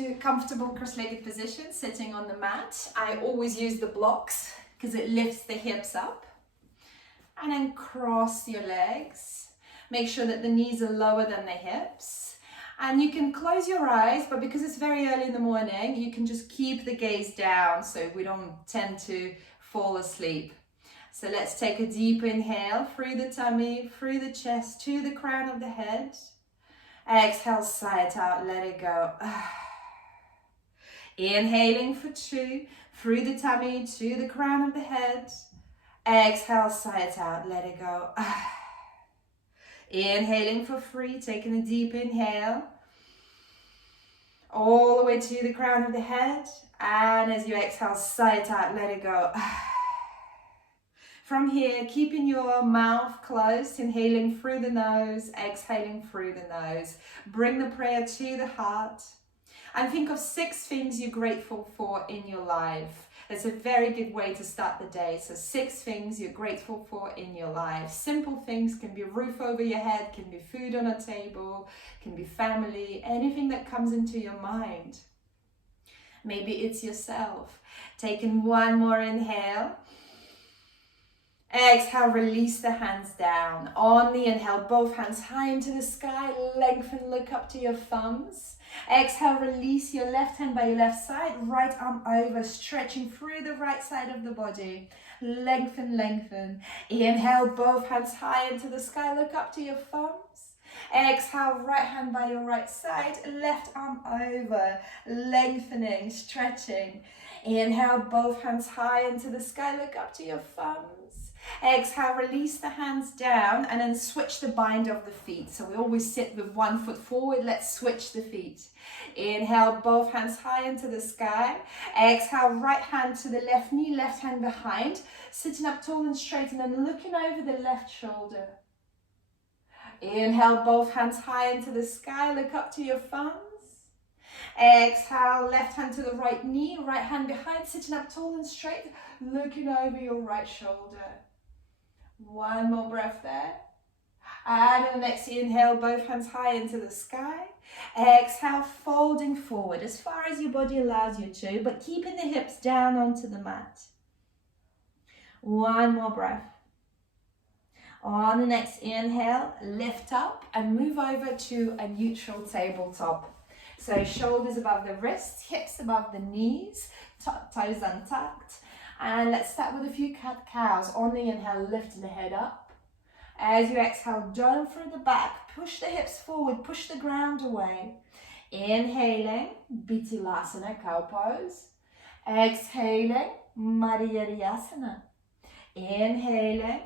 into comfortable cross-legged position, sitting on the mat. I always use the blocks because it lifts the hips up. And then cross your legs. Make sure that the knees are lower than the hips. And you can close your eyes, but because it's very early in the morning, you can just keep the gaze down so we don't tend to fall asleep. So let's take a deep inhale through the tummy, through the chest, to the crown of the head. Exhale, sigh it out, let it go. Inhaling for 2, through the tummy, to the crown of the head. Exhale, sigh it out, let it go. Inhaling for 3, taking a deep inhale. All the way to the crown of the head. And as you exhale, sigh it out, let it go. From here, keeping your mouth closed, inhaling through the nose, exhaling through the nose. Bring the prayer to the heart. And think of 6 things you're grateful for in your life. It's a very good way to start the day. So 6 things you're grateful for in your life. Simple things, can be a roof over your head, can be food on a table, can be family, anything that comes into your mind. Maybe it's yourself. Taking one more inhale. Exhale, release the hands down. On the inhale, both hands high into the sky. Lengthen, look up to your thumbs. Exhale, release your left hand by your left side. Right arm over, stretching through the right side of the body. Lengthen, lengthen. Inhale, both hands high into the sky. Look up to your thumbs. Exhale, right hand by your right side. Left arm over, lengthening, stretching. Inhale, both hands high into the sky. Look up to your thumbs. Exhale, release the hands down and then switch the bind of the feet. So we always sit with one foot forward. Let's switch the feet. Inhale, both hands high into the sky. Exhale, right hand to the left knee, left hand behind. Sitting up tall and straight and then looking over the left shoulder. Inhale, both hands high into the sky. Look up to your thumbs. Exhale, left hand to the right knee, right hand behind, sitting up tall and straight, looking over your right shoulder. One more breath there. And on the next inhale, both hands high into the sky. Exhale, folding forward as far as your body allows you to, but keeping the hips down onto the mat. One more breath. On the next inhale, lift up and move over to a neutral tabletop. So shoulders above the wrists, hips above the knees, toes untucked. And let's start with a few cat-cows. On the inhale, lift the head up. As you exhale, dome through the back, push the hips forward, push the ground away. Inhaling, Bittilasana, cow pose. Exhaling, Madhyariyasana. Inhaling,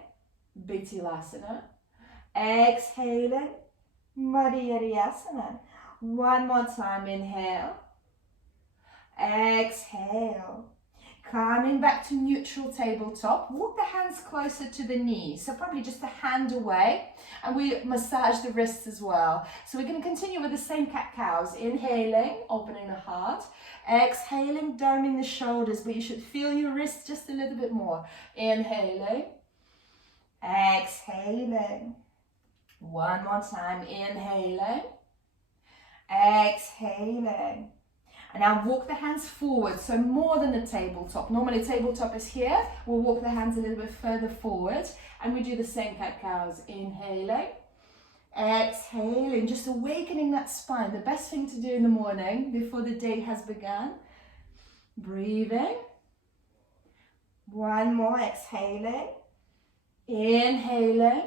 Bittilasana. Exhaling, Madhyariyasana. One more time, inhale. Exhale. Coming back to neutral tabletop, walk the hands closer to the knees, so probably just a hand away, and we massage the wrists as well. So we're going to continue with the same cat-cows. Inhaling, opening the heart. Exhaling, doming the shoulders, but you should feel your wrists just a little bit more. Inhaling. Exhaling. One more time, inhaling. Exhaling. And now walk the hands forward, so more than the tabletop. Normally tabletop is here. We'll walk the hands a little bit further forward. And we do the same cat-cows. Inhaling. Exhaling. Just awakening that spine. The best thing to do in the morning before the day has begun. Breathing. One more. Exhaling. Inhaling.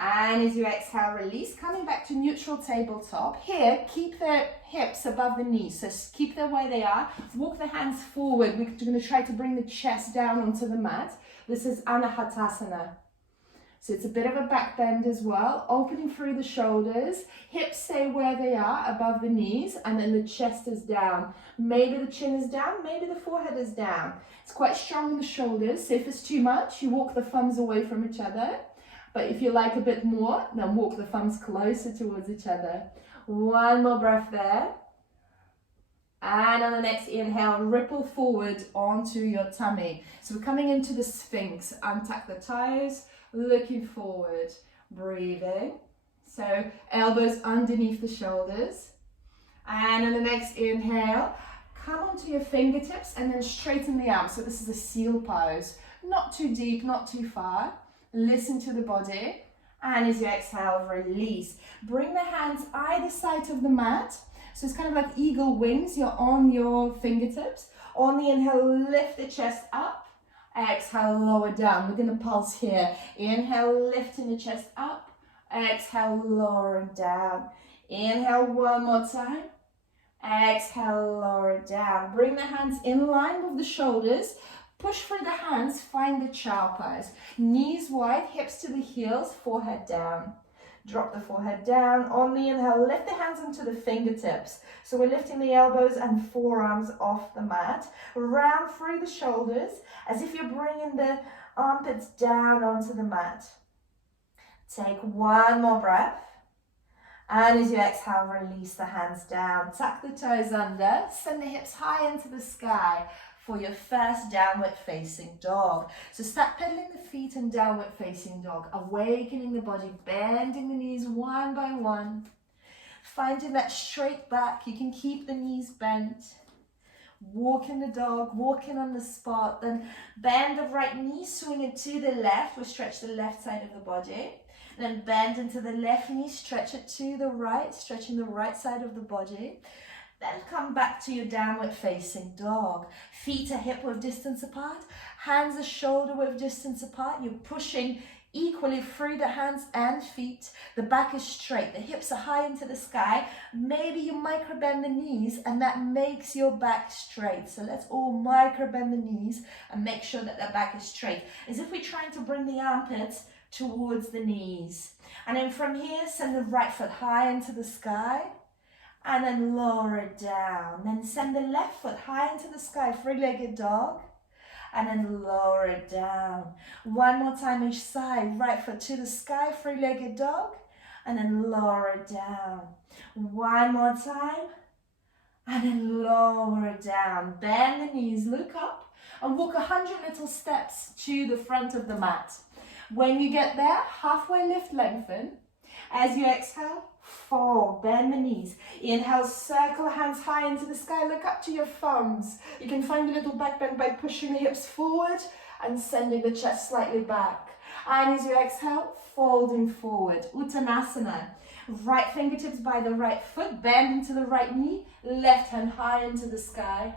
And as you exhale, release, coming back to neutral tabletop. Here, keep the hips above the knees, so keep them where they are. Walk the hands forward. We're going to try to bring the chest down onto the mat. This is Anahatasana. So it's a bit of a back bend as well, opening through the shoulders. Hips stay where they are, above the knees, and then the chest is down. Maybe the chin is down, maybe the forehead is down. It's quite strong in the shoulders, so if it's too much, you walk the thumbs away from each other. But if you like a bit more, then walk the thumbs closer towards each other. One more breath there. And on the next inhale, ripple forward onto your tummy. So we're coming into the Sphinx. Untuck the toes, looking forward, breathing. So elbows underneath the shoulders. And on the next inhale, come onto your fingertips and then straighten the arms. So this is a seal pose. Not too deep, not too far. Listen to the body. And as you exhale, release. Bring the hands either side of the mat. So it's kind of like eagle wings. You're on your fingertips. On the inhale, lift the chest up. Exhale, lower down. We're going to pulse here. Inhale, lifting the chest up. Exhale, lowering down. Inhale one more time. Exhale, lower down. Bring the hands in line with the shoulders. Push through the hands, find the child pose. Knees wide, hips to the heels, forehead down. Drop the forehead down. On the inhale, lift the hands into the fingertips. So we're lifting the elbows and forearms off the mat. Round through the shoulders, as if you're bringing the armpits down onto the mat. Take one more breath. And as you exhale, release the hands down. Tuck the toes under. Send the hips high into the sky for your first downward facing dog. So start pedaling the feet in downward facing dog. Awakening the body, bending the knees one by one. Finding that straight back. You can keep the knees bent. Walking the dog, walking on the spot. Then bend the right knee, swing it to the left. We'll stretch the left side of the body. Then bend into the left knee, stretch it to the right, stretching the right side of the body. Then come back to your downward facing dog. Feet are hip width distance apart, hands are shoulder width distance apart. You're pushing equally through the hands and feet. The back is straight, the hips are high into the sky. Maybe you micro bend the knees and that makes your back straight. So let's all micro bend the knees and make sure that the back is straight. As if we're trying to bring the armpits towards the knees. And then from here, send the right foot high into the sky and then lower it down. Then send the left foot high into the sky, three-legged dog, and then lower it down. One more time each side, right foot to the sky, three-legged dog, and then lower it down. One more time, and then lower it down. Bend the knees, look up, and walk 100 little steps to the front of the mat. When you get there, halfway lift, lengthen. As you exhale, fold, bend the knees. Inhale, circle hands high into the sky, look up to your thumbs. You can find a little back bend by pushing the hips forward and sending the chest slightly back. And as you exhale, folding forward, Uttanasana. Right fingertips by the right foot, bend into the right knee, left hand high into the sky.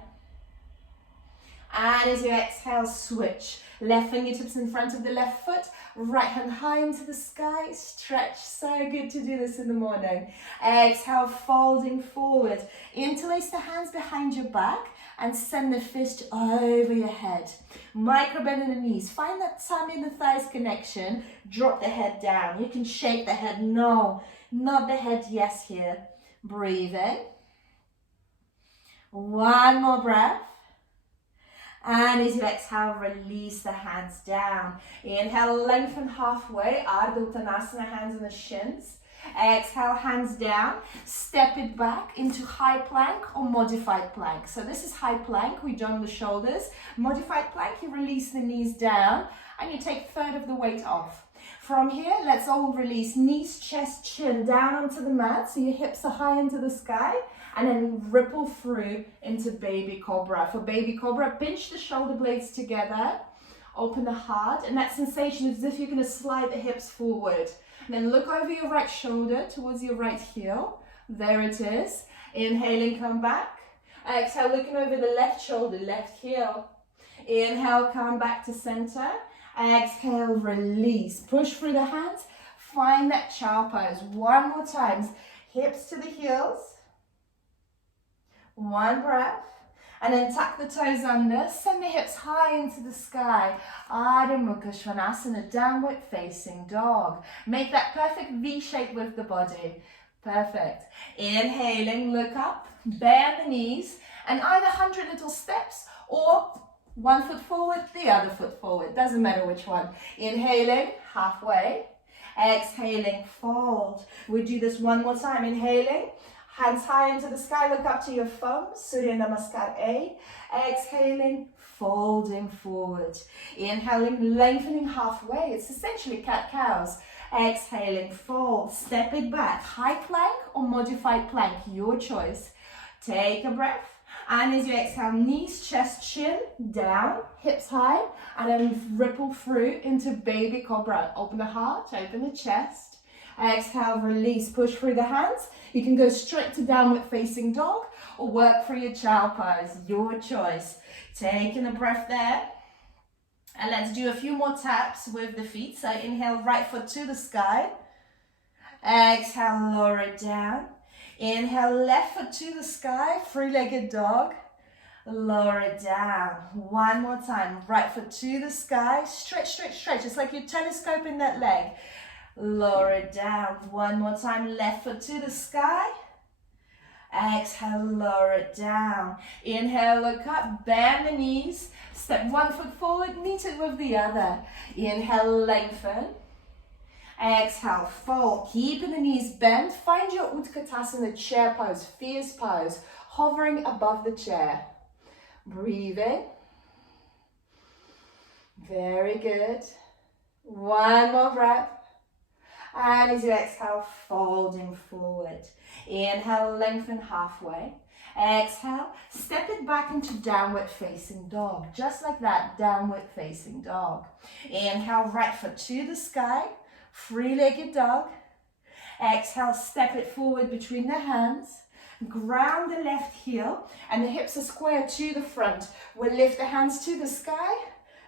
And as you exhale, switch. Left fingertips in front of the left foot, right hand high into the sky, stretch. So good to do this in the morning. Exhale, folding forward. Interlace the hands behind your back and send the fist over your head. Micro bend in the knees. Find that tummy and the thighs connection. Drop the head down. You can shake the head. No, not the head. Yes here. Breathe in. One more breath. And as you exhale, release the hands down. Inhale, lengthen halfway. Ardha Uttanasana, hands on the shins. Exhale, hands down. Step it back into high plank or modified plank. So this is high plank. We jump the shoulders. Modified plank, you release the knees down and you take a third of the weight off. From here, let's all release knees, chest, chin down onto the mat. So your hips are high into the sky. And then ripple through into baby cobra. For baby cobra, pinch the shoulder blades together, open the heart, and that sensation is as if you're going to slide the hips forward. And then look over your right shoulder towards your right heel. There it is. Inhaling, come back. Exhale, looking over the left shoulder, left heel. Inhale, come back to center. Exhale, release. Push through the hands. Find that child pose. One more time. Hips to the heels. One breath, and then tuck the toes under, send the hips high into the sky. Ardha Mukha Svanasana, downward facing dog. Make that perfect V shape with the body. Perfect. Inhaling, look up, bend the knees, and either 100 little steps or one foot forward, the other foot forward. Doesn't matter which one. Inhaling, halfway. Exhaling, fold. We do this one more time. Inhaling. Hands high into the sky, look up to your thumbs, Surya Namaskar A. Exhaling, folding forward. Inhaling, lengthening halfway. It's essentially cat-cows. Exhaling, fold. Step it back. High plank or modified plank, your choice. Take a breath. And as you exhale, knees, chest, chin, down, hips high, and then ripple through into baby cobra. Open the heart, open the chest. Exhale, release, push through the hands. You can go straight to downward facing dog or work through your child pose, your choice. Taking a breath there. And let's do a few more taps with the feet. So inhale, right foot to the sky. Exhale, lower it down. Inhale, left foot to the sky, three-legged dog. Lower it down. One more time, right foot to the sky. Stretch, stretch, stretch. It's like you're telescoping that leg. Lower it down. One more time, left foot to the sky. Exhale, lower it down. Inhale, look up, bend the knees. Step one foot forward, meet it with the other. Inhale, lengthen. Exhale, fold. Keeping the knees bent. Find your Utkatasana chair pose, fierce pose, hovering above the chair. Breathing. Very good. One more breath. And as you exhale, folding forward. Inhale, lengthen halfway. Exhale, step it back into downward facing dog. Just like that, downward facing dog. Inhale, right foot to the sky. Three-legged dog. Exhale, step it forward between the hands. Ground the left heel and the hips are square to the front. We'll lift the hands to the sky.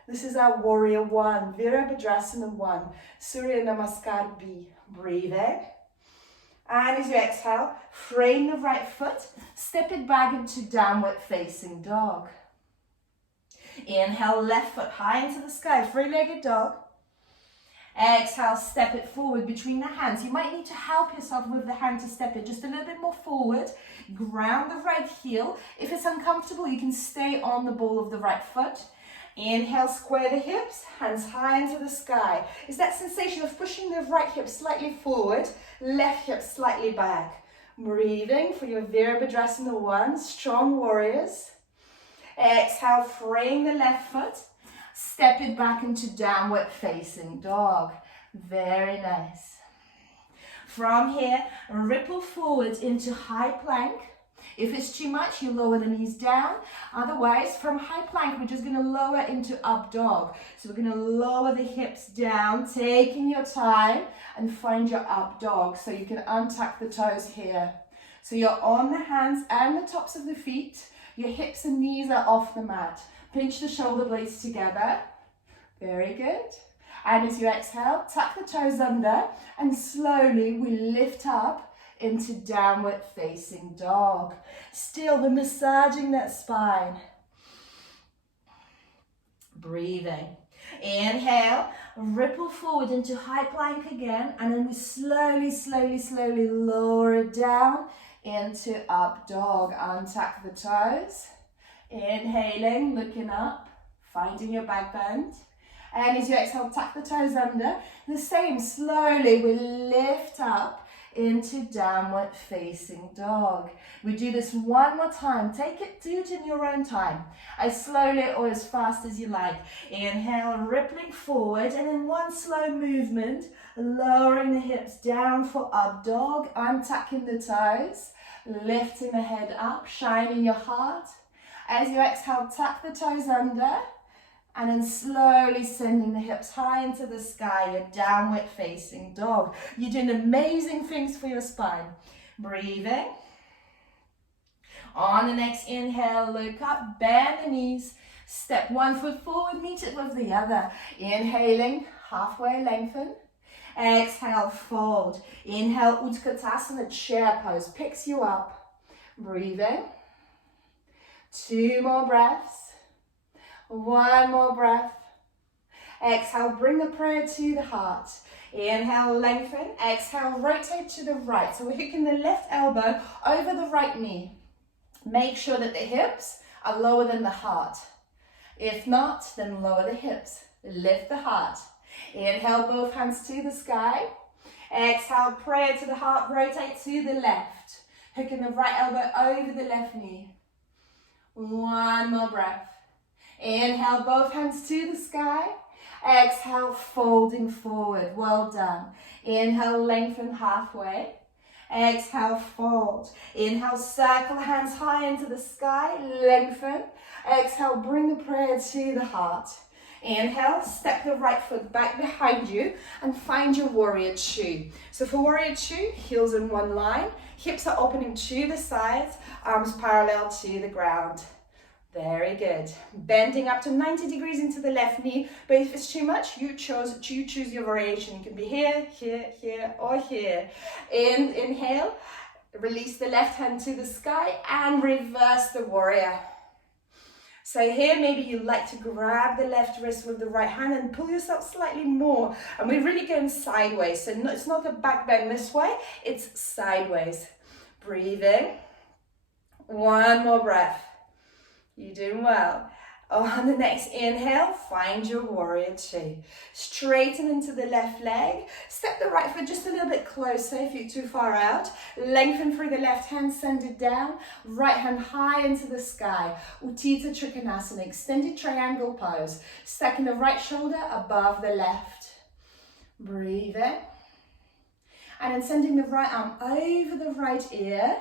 This is our warrior one, Virabhadrasana one, Surya Namaskar B. Breathing. And as you exhale, frame the right foot, step it back into downward facing dog. Inhale, left foot high into the sky, three-legged dog. Exhale, step it forward between the hands. You might need to help yourself with the hand to step it just a little bit more forward. Ground the right heel. If it's uncomfortable, you can stay on the ball of the right foot. Inhale, square the hips, hands high into the sky. It's that sensation of pushing the right hip slightly forward, left hip slightly back. Breathing for your Virabhadrasana one, strong warriors. Exhale, frame the left foot. Step it back into downward facing dog. Very nice. From here, ripple forward into high plank. If it's too much, you lower the knees down. Otherwise, from high plank, we're just going to lower into up dog. So we're going to lower the hips down, taking your time, and find your up dog. So you can untuck the toes here. So you're on the hands and the tops of the feet. Your hips and knees are off the mat. Pinch the shoulder blades together. Very good. And as you exhale, tuck the toes under, and slowly we lift up into downward facing dog. Still, we're massaging that spine. Breathing. Inhale, ripple forward into high plank again, and then we slowly, slowly, slowly lower it down into up dog. Untuck the toes. Inhaling, looking up, finding your back bend. And as you exhale, tuck the toes under. The same, slowly we lift up into downward facing dog. We do this one more time. Do it in your own time. As slowly or as fast as you like. Inhale, rippling forward, and in one slow movement, lowering the hips down for up dog, untucking the toes, lifting the head up, shining your heart. As you exhale, tuck the toes under, and then slowly sending the hips high into the sky, your downward facing dog. You're doing amazing things for your spine. Breathing. On the next inhale, look up, bend the knees, step one foot forward, meet it with the other. Inhaling, halfway lengthen. Exhale, fold. Inhale, Utkatasana chair pose, picks you up. Breathing. Two more breaths. One more breath. Exhale, bring the prayer to the heart. Inhale, lengthen. Exhale, rotate to the right. So we're hooking the left elbow over the right knee. Make sure that the hips are lower than the heart. If not, then lower the hips. Lift the heart. Inhale, both hands to the sky. Exhale, prayer to the heart. Rotate to the left. Hooking the right elbow over the left knee. One more breath. Inhale, both hands to the sky. Exhale, folding forward. Well done. Inhale, lengthen halfway. Exhale, fold. Inhale, circle hands high into the sky, lengthen. Exhale, bring the prayer to the heart. Inhale, step the right foot back behind you and find your warrior two. So for warrior two, heels in one line, hips are opening to the sides, arms parallel to the ground. Very good. Bending up to 90 degrees into the left knee, but if it's too much, you choose your variation. You can be here, here, here, or here. Inhale, release the left hand to the sky and reverse the warrior. So here, maybe you like to grab the left wrist with the right hand and pull yourself slightly more. And we're really going sideways. So it's not a back bend this way, it's sideways. Breathe in. One more breath. You're doing well. On the next inhale, find your warrior two. Straighten into the left leg. Step the right foot just a little bit closer if you're too far out. Lengthen through the left hand, send it down. Right hand high into the sky. Utthita Trikonasana, extended triangle pose. Stacking the right shoulder above the left. Breathe in. And then sending the right arm over the right ear.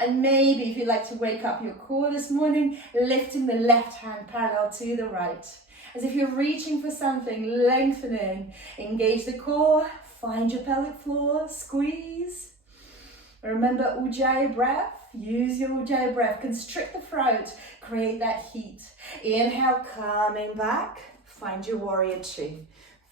And maybe if you like to wake up your core this morning, lifting the left hand parallel to the right. As if you're reaching for something, lengthening. Engage the core, find your pelvic floor, squeeze. Remember Ujjayi breath, use your Ujjayi breath. Constrict the throat, create that heat. Inhale, coming back, find your warrior two.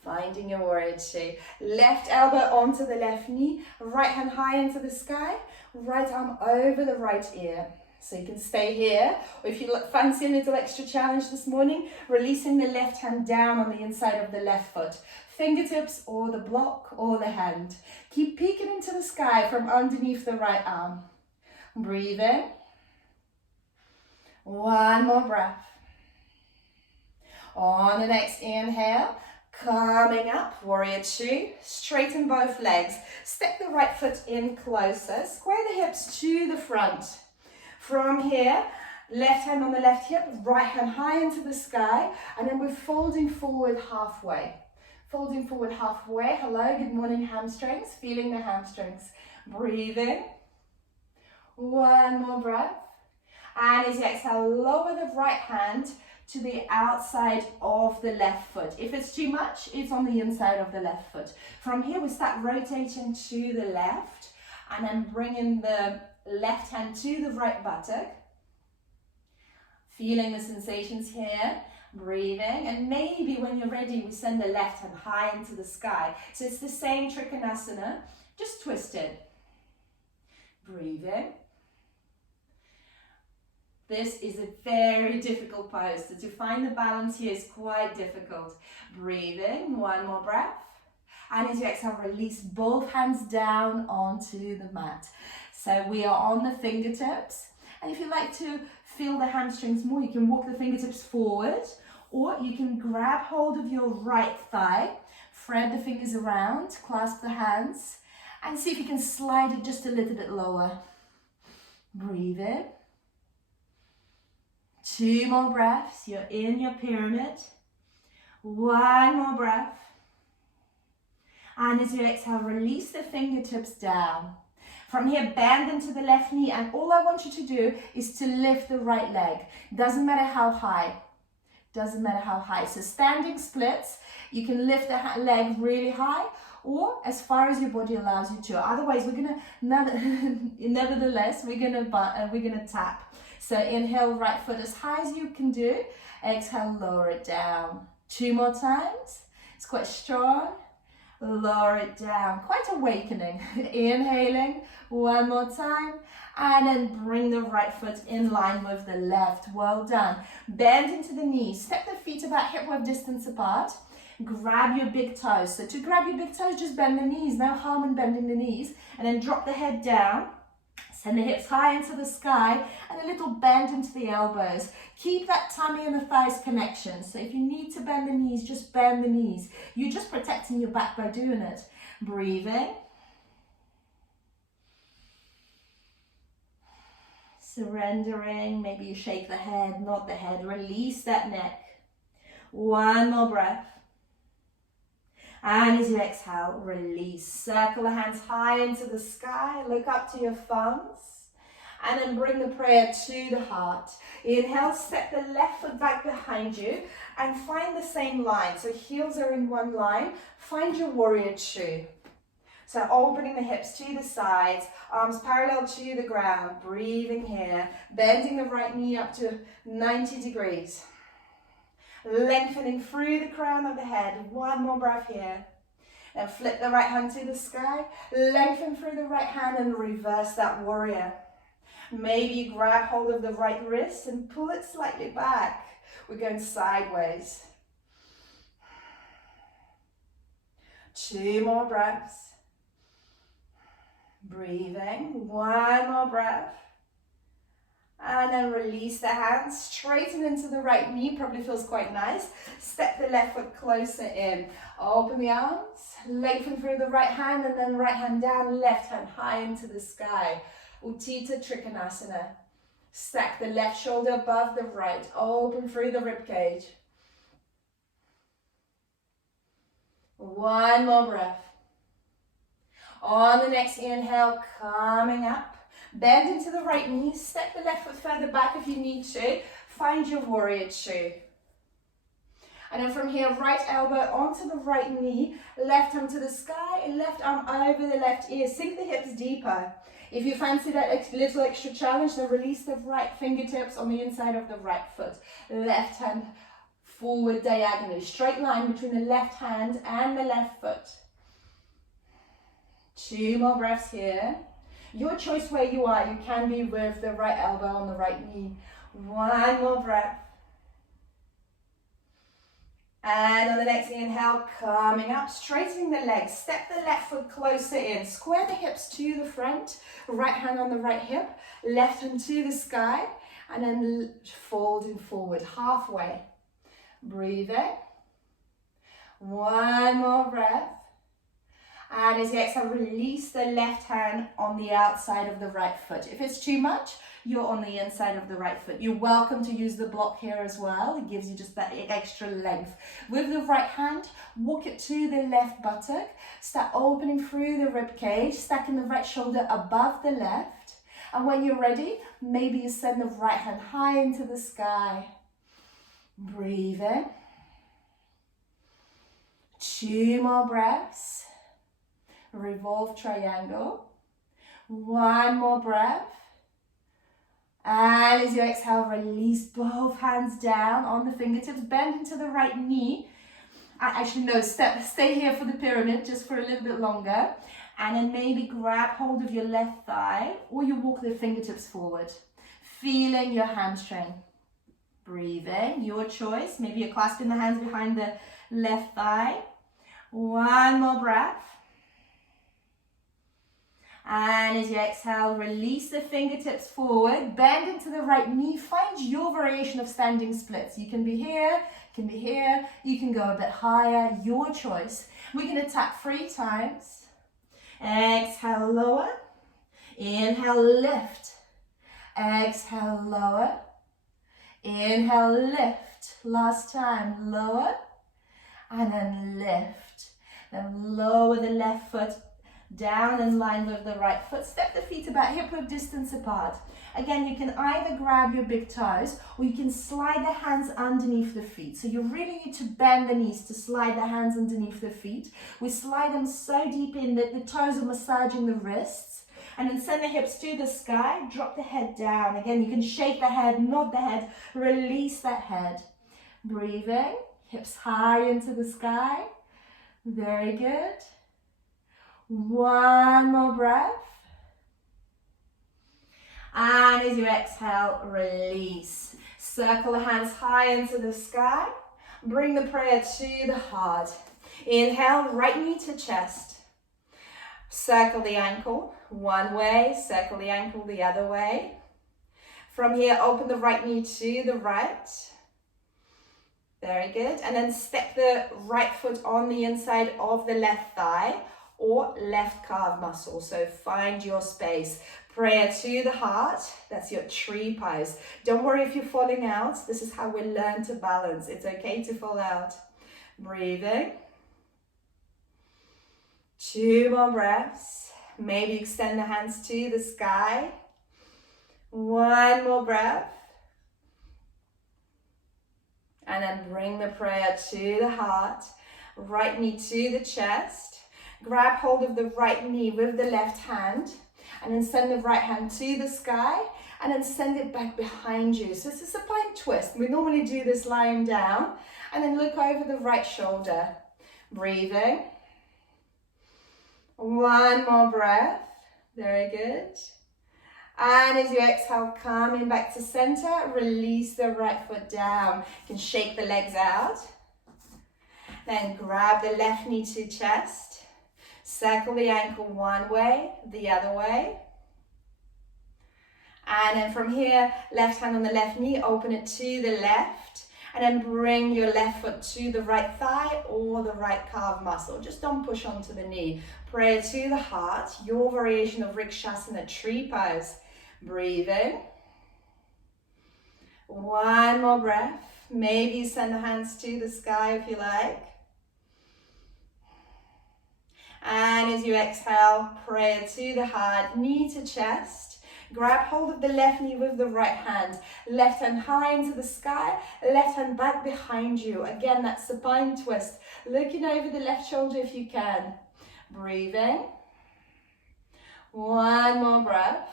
Finding your warrior two. Left elbow onto the left knee, right hand high into the sky. Right arm over the right ear. So you can stay here, or if you fancy a little extra challenge this morning, releasing the left hand down on the inside of the left foot. Fingertips or the block or the hand. Keep peeking into the sky from underneath the right arm. Breathe in. One more breath. On the next inhale, coming up, warrior two, straighten both legs. Step the right foot in closer, square the hips to the front. From here, left hand on the left hip, right hand high into the sky, and then we're folding forward halfway. Folding forward halfway. Hello, good morning hamstrings, feeling the hamstrings. Breathe in. One more breath. And as you exhale, lower the right hand to the outside of the left foot. If it's too much, it's on the inside of the left foot. From here, we start rotating to the left and then bringing the left hand to the right buttock. Feeling the sensations here, breathing, and maybe when you're ready, we send the left hand high into the sky. So it's the same Trikonasana, just twisted. Breathing. This is a very difficult pose, so to find the balance here is quite difficult. Breathe in, one more breath. And as you exhale, release both hands down onto the mat. So we are on the fingertips. And if you like to feel the hamstrings more, you can walk the fingertips forward, or you can grab hold of your right thigh, thread the fingers around, clasp the hands, and see if you can slide it just a little bit lower. Breathe in. Two more breaths, you're in your pyramid. One more breath. And as you exhale, release the fingertips down. From here, bend into the left knee, and all I want you to do is to lift the right leg. Doesn't matter how high. Doesn't matter how high. So standing splits, you can lift the leg really high or as far as your body allows you to. Otherwise, we're gonna, nevertheless, we're gonna tap. So inhale, right foot as high as you can do. Exhale, lower it down. Two more times. It's quite strong. Lower it down. Quite awakening. Inhaling, one more time. And then bring the right foot in line with the left. Well done. Bend into the knees. Step the feet about hip width distance apart. Grab your big toes. So to grab your big toes, just bend the knees. No harm in bending the knees. And then drop the head down. Send the hips high into the sky and a little bend into the elbows. Keep that tummy and the thighs connection. So if you need to bend the knees, just bend the knees. You're just protecting your back by doing it. Breathing. Surrendering. Maybe you shake the head, nod the head. Release that neck. One more breath. And as you exhale, release. Circle the hands high into the sky. Look up to your thumbs. And then bring the prayer to the heart. Inhale, step the left foot back behind you and find the same line. So heels are in one line. Find your warrior two. So opening the hips to the sides, arms parallel to the ground, breathing here, bending the right knee up to 90 degrees. Lengthening through the crown of the head. One more breath here. Then flip the right hand to the sky, lengthen through the right hand and reverse that warrior. Maybe grab hold of the right wrist and pull it slightly back. We're going sideways. 2 more breaths. Breathing. 1 more breath. And then release the hands, straighten into the right knee, probably feels quite nice. Step the left foot closer in. Open the arms, lengthen through the right hand and then right hand down, left hand high into the sky. Uttita Trikonasana. Stack the left shoulder above the right. Open through the ribcage. 1 more breath. On the next inhale, coming up. Bend into the right knee. Step the left foot further back if you need to. Find your warrior two. And then from here, right elbow onto the right knee. Left arm to the sky. Left arm over the left ear. Sink the hips deeper. If you fancy that little extra challenge, then release the right fingertips on the inside of the right foot. Left hand forward diagonally. Straight line between the left hand and the left foot. 2 more breaths here. Your choice where you are. You can be with the right elbow on the right knee. 1 more breath. And on the next inhale, coming up, straightening the legs. Step the left foot closer in. Square the hips to the front. Right hand on the right hip. Left hand to the sky. And then folding forward, halfway. Breathing. 1 more breath. And as you exhale, release the left hand on the outside of the right foot. If it's too much, you're on the inside of the right foot. You're welcome to use the block here as well. It gives you just that extra length. With the right hand, walk it to the left buttock. Start opening through the rib cage, stacking the right shoulder above the left. And when you're ready, maybe you send the right hand high into the sky. Breathing. 2 more breaths. Revolve triangle. 1 more breath. And as you exhale, release both hands down on the fingertips. Bend into the right knee. Actually, no, stay here for the pyramid just for a little bit longer. And then maybe grab hold of your left thigh or you walk the fingertips forward. Feeling your hamstring. Breathing, your choice. Maybe you're clasping the hands behind the left thigh. 1 more breath. And as you exhale, release the fingertips forward, bend into the right knee, find your variation of standing splits. You can be here, you can go a bit higher, your choice. We're going to tap 3 times. Exhale, lower. Inhale, lift. Exhale, lower. Inhale, lift. Last time, lower. And then lift. Then lower the left foot down in line with the right foot. Step the feet about hip-width distance apart. Again, you can either grab your big toes or you can slide the hands underneath the feet. So you really need to bend the knees to slide the hands underneath the feet. We slide them so deep in that the toes are massaging the wrists. And then send the hips to the sky. Drop the head down. Again, you can shake the head, nod the head, release that head. Breathing. Hips high into the sky. Very good. 1 more breath. And as you exhale, release. Circle the hands high into the sky. Bring the prayer to the heart. Inhale, right knee to chest. Circle the ankle one way, circle the ankle the other way. From here, open the right knee to the right. Very good. And then step the right foot on the inside of the left thigh or left calf muscle. So find your space. Prayer to the heart. That's your tree pose. Don't worry if you're falling out. This is how we learn to balance. It's okay to fall out. Breathing. 2 more breaths. Maybe extend the hands to the sky. 1 more breath. And then bring the prayer to the heart. Right knee to the chest. Grab hold of the right knee with the left hand. And then send the right hand to the sky. And then send it back behind you. So it's a supine twist. We normally do this lying down. And then look over the right shoulder. Breathing. 1 more breath. Very good. And as you exhale, coming back to center, release the right foot down. You can shake the legs out. Then grab the left knee to chest. Circle the ankle one way, the other way. And then from here, left hand on the left knee, open it to the left. And then bring your left foot to the right thigh or the right calf muscle. Just don't push onto the knee. Prayer to the heart, your variation of Vrikshasana, tree pose. Breathing. 1 more breath. Maybe send the hands to the sky if you like. And as you exhale, prayer to the heart, knee to chest. Grab hold of the left knee with the right hand. Left hand high into the sky, left hand back behind you. Again, that supine twist. Looking over the left shoulder if you can. Breathing. 1 more breath.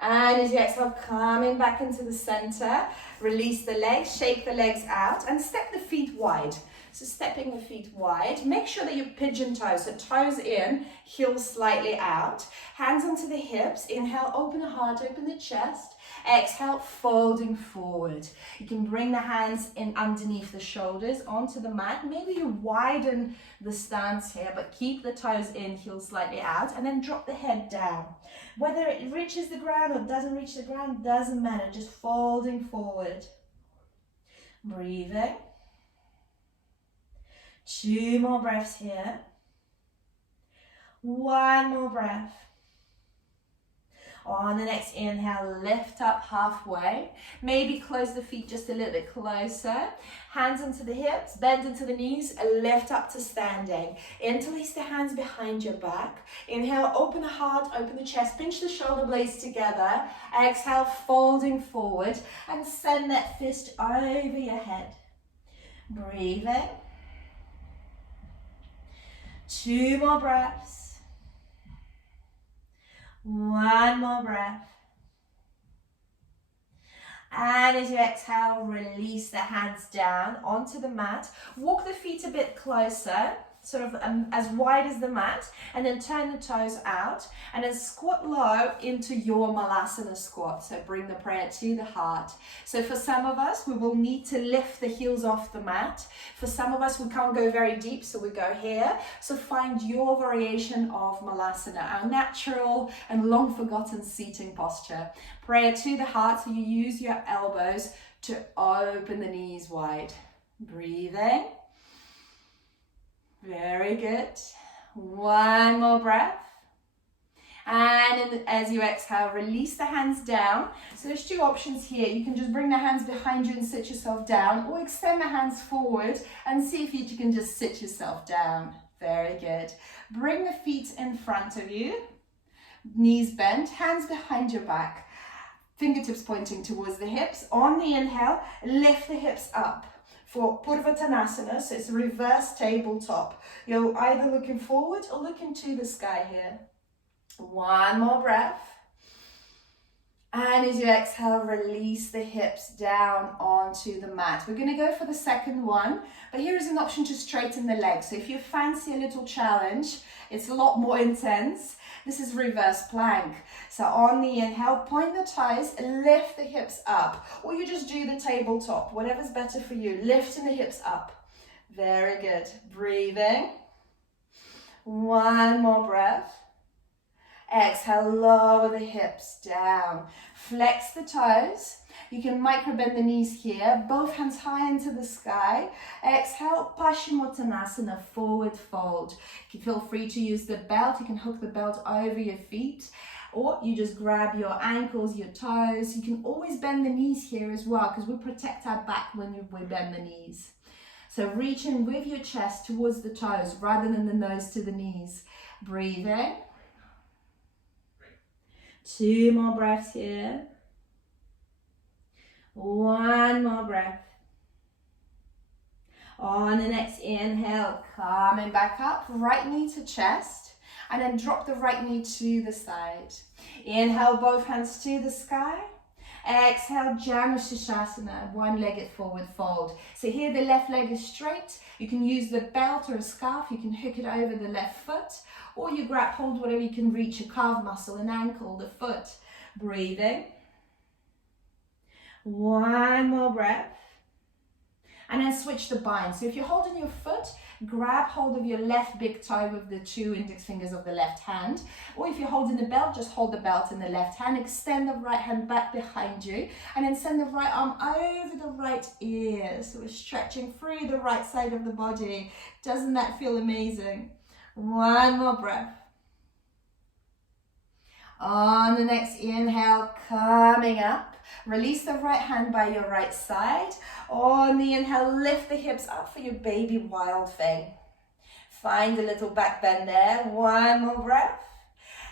And as you exhale, coming back into the center, release the legs, shake the legs out, and step the feet wide. So stepping the feet wide, make sure that you pigeon toes, so toes in, heels slightly out, hands onto the hips. Inhale, open the heart, open the chest. Exhale, folding forward. You can bring the hands in underneath the shoulders onto the mat. Maybe you widen the stance here, but keep the toes in, heels slightly out, and then drop the head down. Whether it reaches the ground or doesn't reach the ground, doesn't matter, just folding forward. Breathing. 2 more breaths here. 1 more breath. On the next inhale, lift up halfway. Maybe close the feet just a little bit closer. Hands into the hips, bend into the knees, and lift up to standing. Interlace the hands behind your back. Inhale, open the heart, open the chest, pinch the shoulder blades together. Exhale, folding forward, and send that fist over your head. Breathing. 2 more breaths. 1 more breath. And as you exhale, release the hands down onto the mat. Walk the feet a bit closer, sort of as wide as the mat, and then turn the toes out, and then squat low into your Malasana squat. So bring the prayer to the heart. So for some of us, we will need to lift the heels off the mat. For some of us, we can't go very deep, so we go here. So find your variation of Malasana, our natural and long forgotten seating posture. Prayer to the heart, so you use your elbows to open the knees wide. Breathing. Very good. 1 more breath. And as you exhale, release the hands down. So there's 2 options here. You can just bring the hands behind you and sit yourself down, or extend the hands forward and see if you can just sit yourself down. Very good. Bring the feet in front of you. Knees bent, hands behind your back. Fingertips pointing towards the hips. On the inhale, lift the hips up. For Purvattanasana, so it's a reverse tabletop. You're either looking forward or looking to the sky here. 1 more breath. And as you exhale, release the hips down onto the mat. We're going to go for the second one, but here is an option to straighten the legs. So if you fancy a little challenge, it's a lot more intense. This is reverse plank. So on the inhale, point the toes, lift the hips up, or you just do the tabletop, whatever's better for you. Lifting the hips up. Very good. Breathing. 1 more breath. Exhale, lower the hips down. Flex the toes. You can micro bend the knees here. Both hands high into the sky. Exhale, Paschimottanasana, forward fold. You can feel free to use the belt. You can hook the belt over your feet, or you just grab your ankles, your toes. You can always bend the knees here as well, because we protect our back when we bend the knees. So reach in with your chest towards the toes rather than the nose to the knees. Breathe in. 2 more breaths here. 1 more breath. On the next inhale, coming back up, right knee to chest, and then drop the right knee to the side. Inhale, both hands to the sky. Exhale, Janu Sirsasana, one-legged forward fold. So here the left leg is straight. You can use the belt or a scarf. You can hook it over the left foot, or you grab hold whatever you can reach, a calf muscle, an ankle, the foot. Breathing. 1 more breath. And then switch the bind. So if you're holding your foot, grab hold of your left big toe with the 2 index fingers of the left hand. Or if you're holding the belt, just hold the belt in the left hand. Extend the right hand back behind you. And then send the right arm over the right ear. So we're stretching through the right side of the body. Doesn't that feel amazing? 1 more breath. On the next inhale, coming up. Release the right hand by your right side. On the inhale, lift the hips up for your baby wild thing. Find a little back bend there. 1 more breath.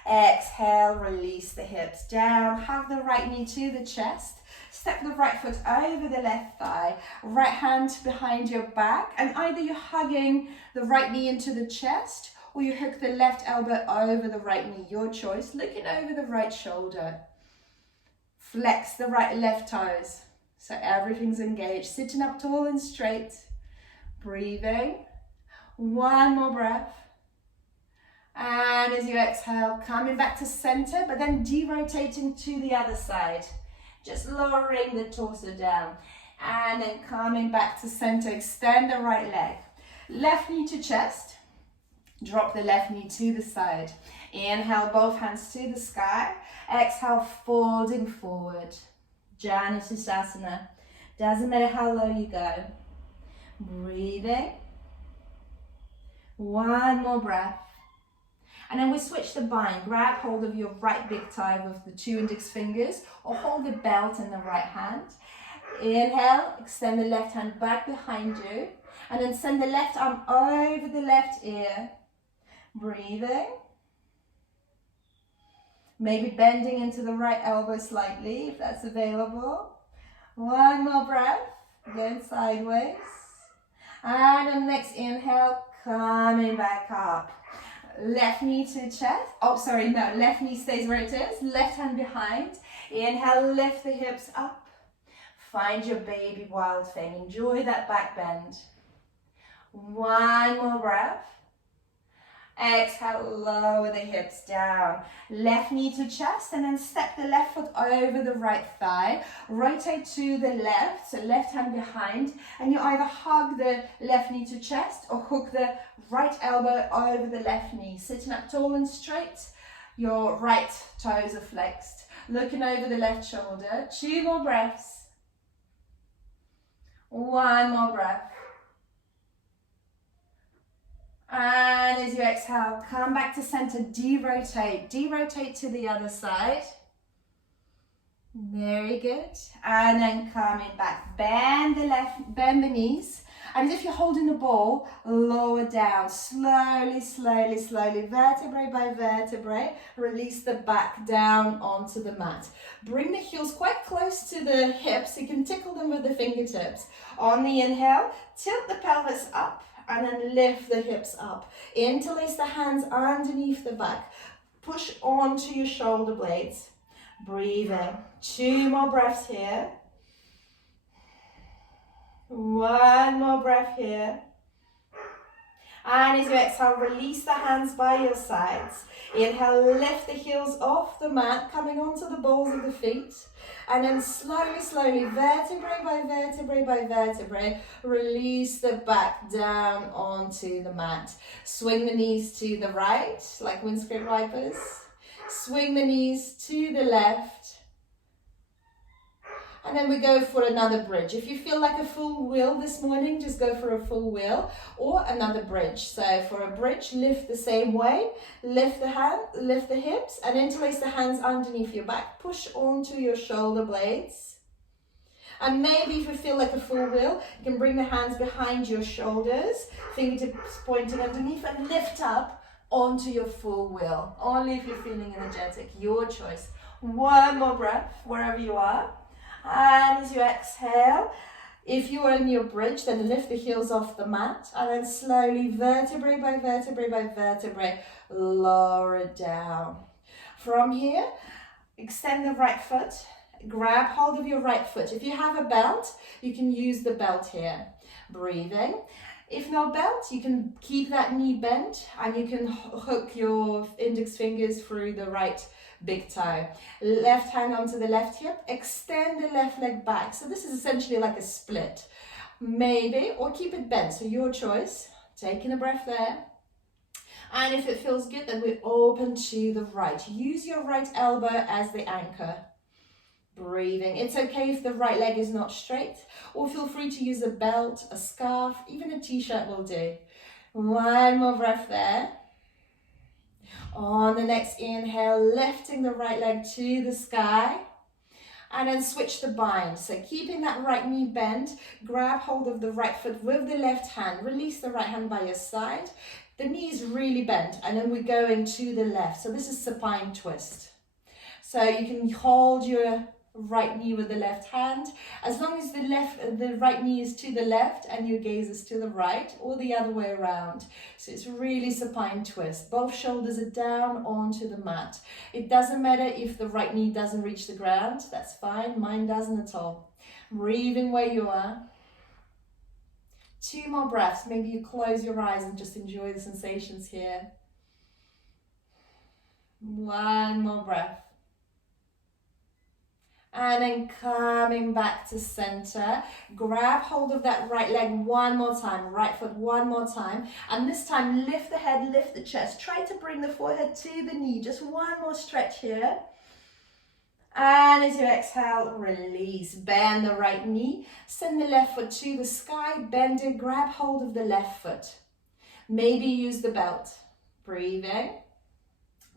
Exhale, release the hips down. Have the right knee to the chest. Step the right foot over the left thigh. Right hand behind your back. And either you're hugging the right knee into the chest, or you hook the left elbow over the right knee, your choice, looking over the right shoulder. Flex the right left toes, so everything's engaged. Sitting up tall and straight. Breathing. 1 more breath. And as you exhale, coming back to center, but then de-rotating to the other side. Just lowering the torso down. And then coming back to center, extend the right leg. Left knee to chest. Drop the left knee to the side. Inhale, both hands to the sky. Exhale, folding forward. Janu Sirsasana. Doesn't matter how low you go. Breathing. 1 more breath. And then we switch the bind. Grab hold of your right big toe with the 2 index fingers, or hold the belt in the right hand. Inhale, extend the left hand back behind you. And then send the left arm over the left ear. Breathing. Maybe bending into the right elbow slightly if that's available. 1 more breath. Again, sideways. And on the next inhale, coming back up. Left knee to chest. Oh, sorry, no. Left knee stays where it is. Left hand behind. Inhale, lift the hips up. Find your baby wild thing. Enjoy that back bend. 1 more breath. Exhale, lower the hips down. Left knee to chest, and then step the left foot over the right thigh. Rotate to the left, so left hand behind. And you either hug the left knee to chest or hook the right elbow over the left knee. Sitting up tall and straight. Your right toes are flexed. Looking over the left shoulder. 2 more breaths. 1 more breath. And as you exhale, come back to center, de-rotate. De-rotate to the other side. Very good. And then coming back, bend the knees. And as if you're holding the ball, lower down. Slowly, slowly, slowly, vertebrae by vertebrae. Release the back down onto the mat. Bring the heels quite close to the hips. You can tickle them with the fingertips. On the inhale, tilt the pelvis up. And then lift the hips up. Interlace the hands underneath the back. Push onto your shoulder blades. Breathing. 2 more breaths here. 1 more breath here. And as you exhale, release the hands by your sides. Inhale, lift the heels off the mat, coming onto the balls of the feet. And then slowly, slowly, vertebrae by vertebrae by vertebrae, release the back down onto the mat. Swing the knees to the right, like windscreen wipers. Swing the knees to the left. And then we go for another bridge. If you feel like a full wheel this morning, just go for a full wheel or another bridge. So for a bridge, lift the same way. Lift the hand, lift the hips, and interlace the hands underneath your back. Push onto your shoulder blades. And maybe if you feel like a full wheel, you can bring the hands behind your shoulders, fingertips pointing underneath, and lift up onto your full wheel. Only if you're feeling energetic, your choice. One more breath, wherever you are. And as you exhale, if you are in your bridge, then lift the heels off the mat, and then slowly, vertebrae by vertebrae by vertebrae, lower it down. From here, extend the right foot, grab hold of your right foot. If you have a belt, you can use the belt here. Breathing. If no belt, you can keep that knee bent, and you can hook your index fingers through the right big toe. Left hand onto the left hip, extend the left leg back. So this is essentially like a split. Maybe, or keep it bent, so your choice. Taking a breath there. And if it feels good, then we open to the right. Use your right elbow as the anchor. Breathing. It's okay if the right leg is not straight, or feel free to use a belt, a scarf, even a t-shirt will do. One more breath there. On the next inhale, lifting the right leg to the sky, and then switch the bind. So keeping that right knee bent, grab hold of the right foot with the left hand, release the right hand by your side. The knee is really bent, and then we're going to the left. So this is supine twist. So you can hold your right knee with the left hand, as long as the right knee is to the left and your gaze is to the right, or the other way around. So it's really supine twist. Both shoulders are down onto the mat. It doesn't matter if the right knee doesn't reach the ground, that's fine, mine doesn't at all. Breathing where you are. 2 more breaths. Maybe you close your eyes and just enjoy the sensations here. 1 more breath. And then coming back to center, grab hold of that right leg one more time, right foot one more time. And this time, lift the head, lift the chest. Try to bring the forehead to the knee. Just one more stretch here. And as you exhale, release. Bend the right knee. Send the left foot to the sky. Bend it, grab hold of the left foot. Maybe use the belt. Breathing.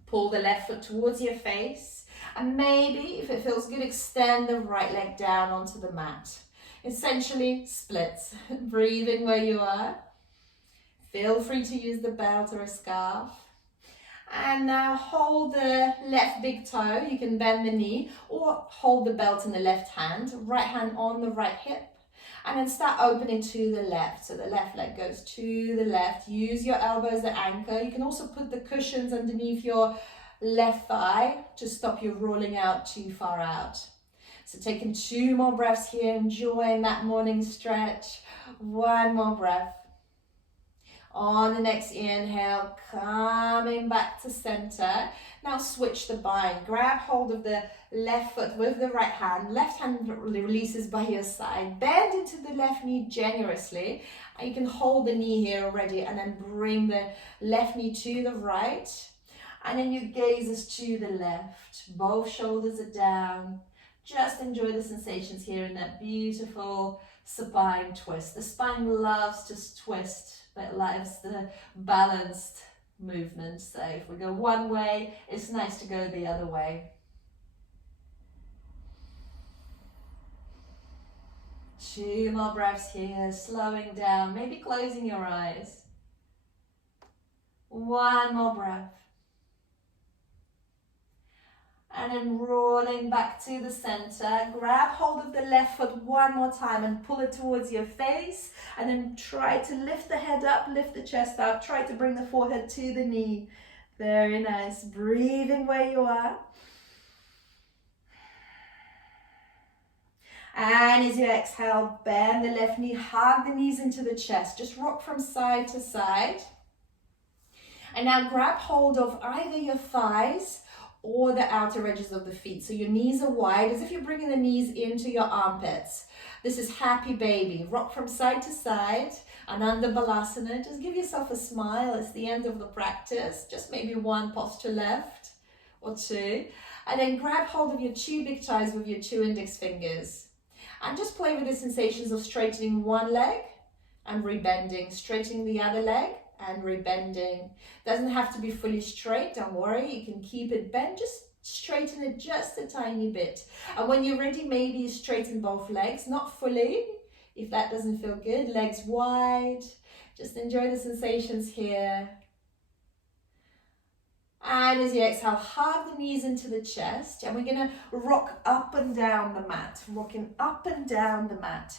Pull the left foot towards your face. And maybe, if it feels good, extend the right leg down onto the mat. Essentially, splits. Breathing where you are. Feel free to use the belt or a scarf. And now hold the left big toe. You can bend the knee, or hold the belt in the left hand. Right hand on the right hip. And then start opening to the left. So the left leg goes to the left. Use your elbow as the anchor. You can also put the cushions underneath your left thigh to stop you rolling out too far out. So taking 2 more breaths here, enjoying that morning stretch. 1 more breath. On the next inhale, coming back to center. Now switch the bind. Grab hold of the left foot with the right hand. Left hand releases by your side. Bend into the left knee generously. And you can hold the knee here already, and then bring the left knee to the right. And then your gaze is to the left. Both shoulders are down. Just enjoy the sensations here in that beautiful supine twist. The spine loves to twist, but it loves the balanced movement. So if we go one way, it's nice to go the other way. 2 more breaths here, slowing down, maybe closing your eyes. 1 more breath. And then rolling back to the center. Grab hold of the left foot one more time and pull it towards your face. And then try to lift the head up, lift the chest up. Try to bring the forehead to the knee. Very nice. Breathing where you are. And as you exhale, bend the left knee, hug the knees into the chest. Just rock from side to side. And now grab hold of either your thighs or the outer edges of the feet. So your knees are wide, as if you're bringing the knees into your armpits. This is happy baby. Rock from side to side, and under balasana, just give yourself a smile. It's the end of the practice. Just maybe 1 posture left or 2. And then grab hold of your 2 big toes with your 2 index fingers. And just play with the sensations of straightening one leg and rebending, straightening the other leg and rebending. Doesn't have to be fully straight, don't worry. You can keep it bent just Straighten it just a tiny bit. And when you're ready, maybe you straighten both legs, not fully. If that doesn't feel good, legs wide. Just enjoy the sensations here. And as you exhale, hug the knees into the chest. And we're going to rock up and down the mat. Rocking up and down the mat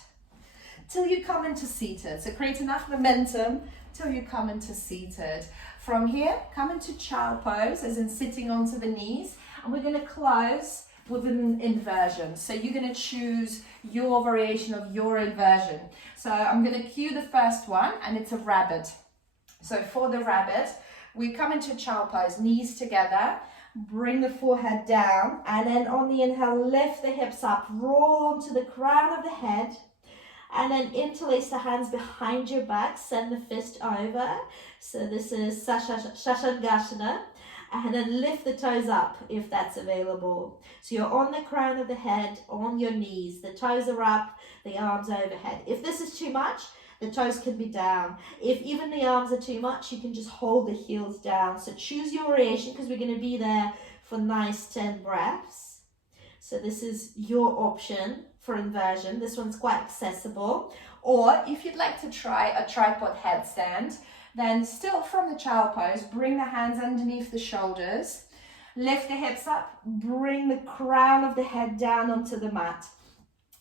till you come into seated. So create enough momentum till you come into seated. From here, come into child pose, as in sitting onto the knees. And we're going to close with an inversion. So you're going to choose your variation of your inversion. So I'm going to cue the first one, and it's a rabbit. So for the rabbit, we come into child pose, knees together, bring the forehead down, and then on the inhale, lift the hips up, roll onto the crown of the head, and then interlace the hands behind your back, send the fist over. So this is Shashangasana. And then lift the toes up if that's available. So you're on the crown of the head, on your knees. The toes are up, the arms overhead. If this is too much, the toes can be down. If even the arms are too much, you can just hold the heels down. So choose your variation, because we're going to be there for nice 10 breaths. So this is your option for inversion. This one's quite accessible. Or if you'd like to try a tripod headstand, then still from the child pose, bring the hands underneath the shoulders, lift the hips up, bring the crown of the head down onto the mat.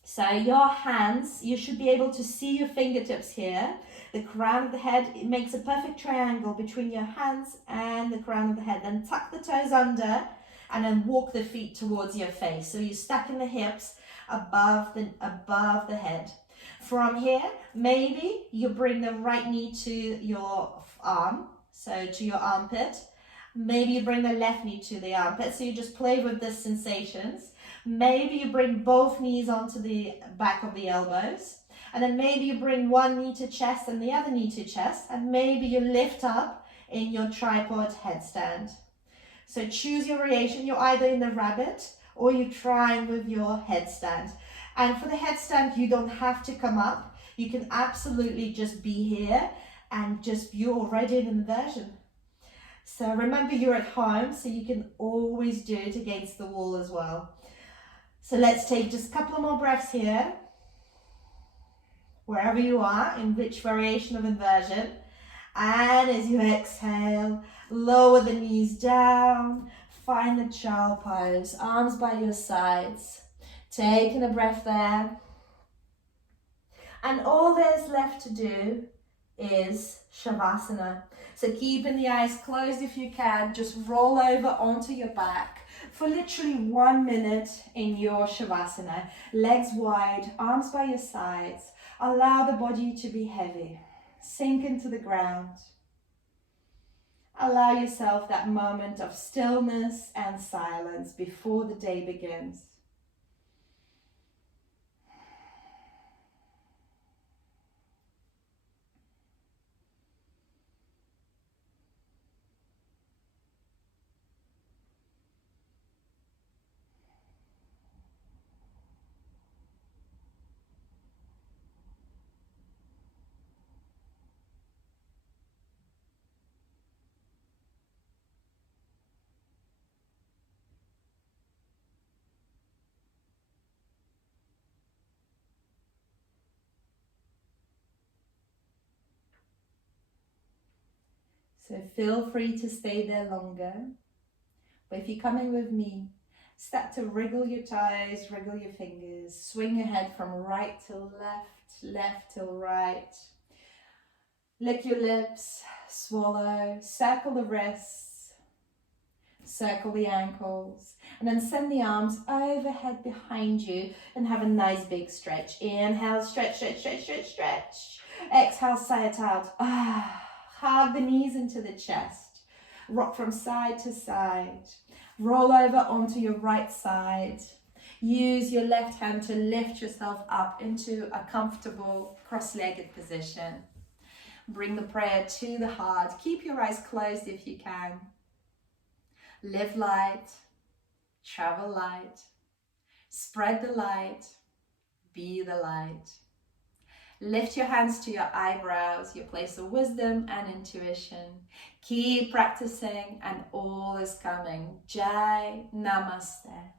So your hands, you should be able to see your fingertips here. The crown of the head, it makes a perfect triangle between your hands and the crown of the head. Then tuck the toes under and then walk the feet towards your face. So you're stacking the hips above the head. From here, maybe you bring the right knee to your arm, so to your armpit. Maybe you bring the left knee to the armpit, so you just play with the sensations. Maybe you bring both knees onto the back of the elbows. And then maybe you bring one knee to chest and the other knee to chest. And maybe you lift up in your tripod headstand. So choose your variation. You're either in the rabbit or you're trying with your headstand. And for the headstand, you don't have to come up. You can absolutely just be here and you're already in inversion. So remember, you're at home, so you can always do it against the wall as well. So let's take just a couple more breaths here. Wherever you are, in which variation of inversion. And as you exhale, lower the knees down. Find the child pose, arms by your sides. Taking a breath there. And all there's left to do is Shavasana. So keeping the eyes closed if you can, just roll over onto your back for literally 1 minute in your Shavasana. Legs wide, arms by your sides. Allow the body to be heavy. Sink into the ground. Allow yourself that moment of stillness and silence before the day begins. So feel free to stay there longer. But if you're coming with me, start to wriggle your toes, wriggle your fingers, swing your head from right till left, left till right. Lick your lips, swallow, circle the wrists, circle the ankles, and then send the arms overhead behind you and have a nice big stretch. Inhale, stretch, stretch, stretch, stretch, stretch. Exhale, sigh it out. Hug the knees into the chest. Rock from side to side. Roll over onto your right side. Use your left hand to lift yourself up into a comfortable cross-legged position. Bring the prayer to the heart. Keep your eyes closed if you can. Live light. Travel light. Spread the light. Be the light. Lift your hands to your eyebrows, your place of wisdom and intuition. Keep practicing and all is coming. Jai Namaste.